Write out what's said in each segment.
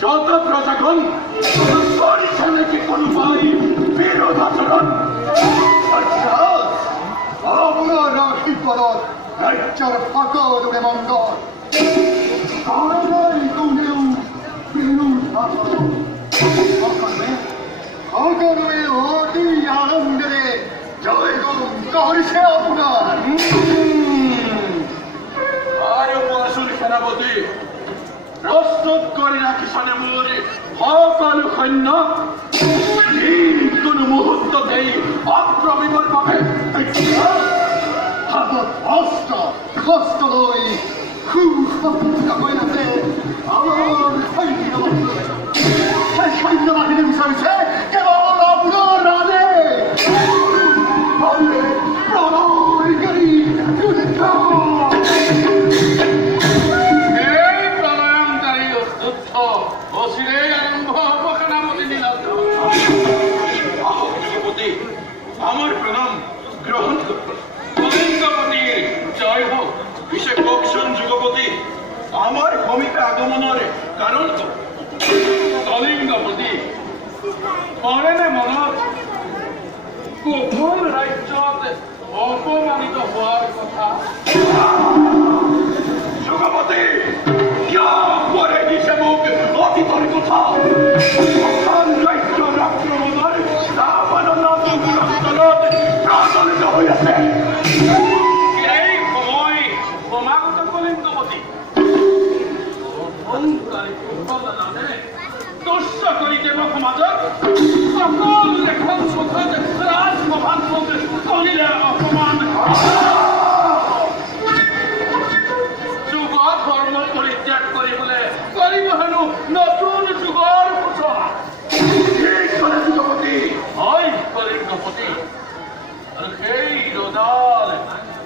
শত প্রজাগণ করেছে নাকি কোন ভাই বিরোধ আচরণ আপনার বিপদ রাজ্যের ফাঁকা দূরে মঙ্গল কারণেই কোনেও বিরোধ আচরণ অকর্মে অতি আনন্দে জয় গুরু করেছে আপনার আরে পশুর সেনাপতি প্রস্তুত করে রাখি সানে মোরে সকল সৈন্য কোন মুহূর্ততেই অপ্রবিবর পাবে হাতত অস্ত্র কষ্ট লই খুব সত্যা হইয়াছে আমার সৈন্য বাহিনী বিচারিছে কেবল আপনার রাজে প্রলয়কারী যুদ্ধ আমার প্রণাম গ্রহণ কলিঙ্গপতির জয় হোক বিশেষ কৌশল যুগপতি আমার ভূমিকা আগমনের কারণ কলিঙ্গপতি মনে মনত কোন রাজ্যত অপমানিত হওয়ার কথা যুগপতি কিয় পরে দিছে মোক অতীতৰ কথা ৰাজ্যৰ আক্ৰমণৰ প্ৰচলিত হইয়াছে এই সময় সমাগত কলিঙ্গপতি তুষ্ট কৰি দেৱ সমাজত সকল এখন মুখত ৰাজসভাত কলিলে অপমান যুগ ধৰ্ম পৰিত্যাগ কৰিবলৈ কৰিব হেনো নতুন যুগৰ সূচনা যুগপতি হয় কলিঙ্গপতি সেই ৰজাল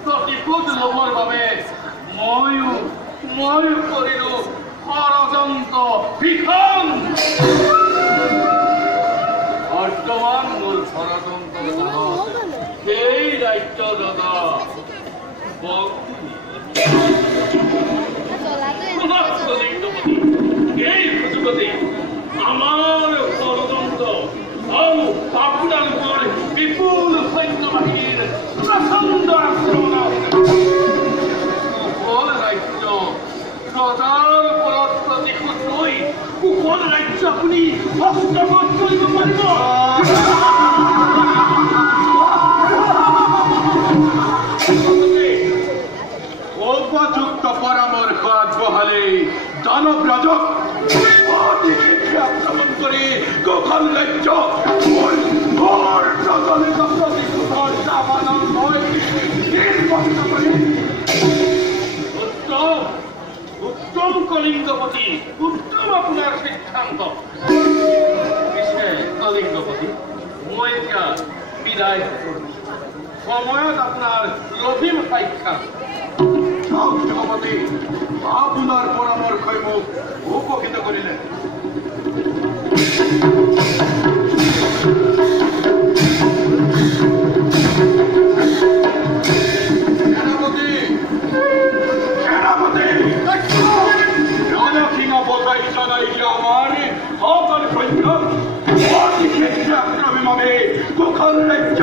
প্ৰতিশোধ ল'বৰ বাবে ময়ো কৰিলো ষড়যন্ত্ৰ ভীষণ বৰ্তমান মোৰ ষড়যন্ত্ৰ সেই ৰাজ্যৰ ৰজা কলিঙ্গপতি এই সুযোগতে আমাৰ ষড়যন্ত্ৰ আৰু আপোনালোকৰ বিপুল সৈন্য বাহিনীৰ প্ৰচণ্ড আক্ৰমণ কুশল ৰাজ্য ৰজাৰ ওপৰত প্ৰতিশোধ লৈ কুশল ৰাজ্য আপুনি হস্তগত কৰিব পাৰিব উপযুক্ত পৰামৰ্শ আগবঢ়ালে দানৱ ৰাজক আক্রমণ করে গোখল রাজ্য প্রচলিত প্রতিশোধর সাবানল নয় নির্বন্ধ করে উত্তম কলিঙ্গপতি উত্তম আপনার সিদ্ধান্ত কলিঙ্গপতি মই এতিয়া বিদায় সময়ত আপনার লভিম সাক্ষাৎ যুগপতি আপনার পরামর্শই মোক উপকৃত করিলে আমার সকল সৈন্য গোখল রাজ্য